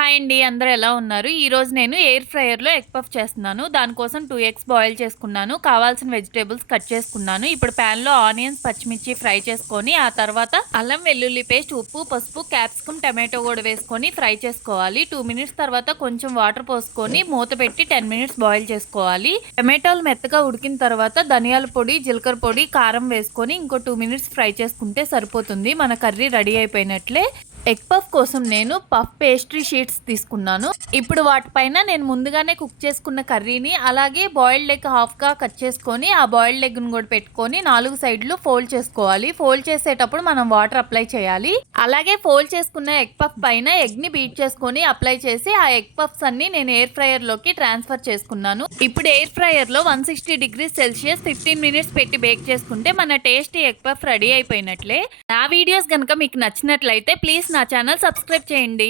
Hi అండి. అందరూ ఎలా ఉన్నారు? ఈరోజు నేను ఎయిర్ ఫ్రైయర్‌లో ఎగ్ పఫ్ చేస్తున్నాను. దానికోసం 2 ఎగ్స్ బాయిల్ చేసుకున్నాను. కావాల్సిన వెజిటబుల్స్ కట్ చేసుకున్నాను. ఇప్పుడు ప్యాన్‌లో ఆనియన్స్, పచ్చిమిర్చి ఫ్రై చేసుకొని, ఆ తర్వాత అల్లం వెల్లుల్లి పేస్ట్, ఉప్పు, పసుపు, క్యాప్సికమ్, టమాటో కూడా వేసుకొని ఫ్రై చేసుకోవాలి. 2 మినిట్స్ తర్వాత కొంచెం వాటర్ పోసుకొని మూత పెట్టి 10 మినిట్స్ బాయిల్ చేసుకోవాలి. టమాటోలు మెత్తగా ఉడికిన తర్వాత ధనియాల పొడి, జీలకర్ర పొడి, కారం వేసుకొని ఇంకో 2 మినిట్స్ ఫ్రై చేసుకుంటే సరిపోతుంది. మన కర్రీ రెడీ అయిపోయినట్లే. ఎగ్ పఫ్ కోసం నేను పఫ్ పేస్ట్రీ షీట్స్ తీసుకున్నాను. ఇప్పుడు వాటిపైన నేను ముందుగానే కుక్ చేసుకున్న కర్రీని అలాగే బాయిల్డ్ ఎగ్ హాఫ్గా కట్ చేసుకొని ఆ బాయిల్డ్ ఎగ్ను కూడా పెట్టుకొని 4 సైడ్లు ఫోల్డ్ చేసుకోవాలి. ఫోల్డ్ చేసేటప్పుడు మనం వాటర్ అప్లై చేయాలి. అలాగే ఫోల్డ్ చేసుకున్న ఎగ్ పఫ్ పైన ఎగ్ని బీట్ చేసుకొని అప్లై చేసి ఆ ఎగ్ పఫ్స్ అన్ని నేను ఎయిర్ ఫ్రైయర్లోకి ట్రాన్స్ఫర్ చేసుకున్నాను. ఇప్పుడు ఎయిర్ ఫ్రైయర్లో 160°C 15 మినిట్స్ పెట్టి బేక్ చేసుకుంటే మన టేస్టీ ఎగ్ పఫ్ రెడీ అయిపోయినట్లే. నా వీడియోస్ కనుక మీకు నచ్చినట్లయితే ప్లీజ్ నా ఛానల్ సబ్స్క్రైబ్ చేయండి.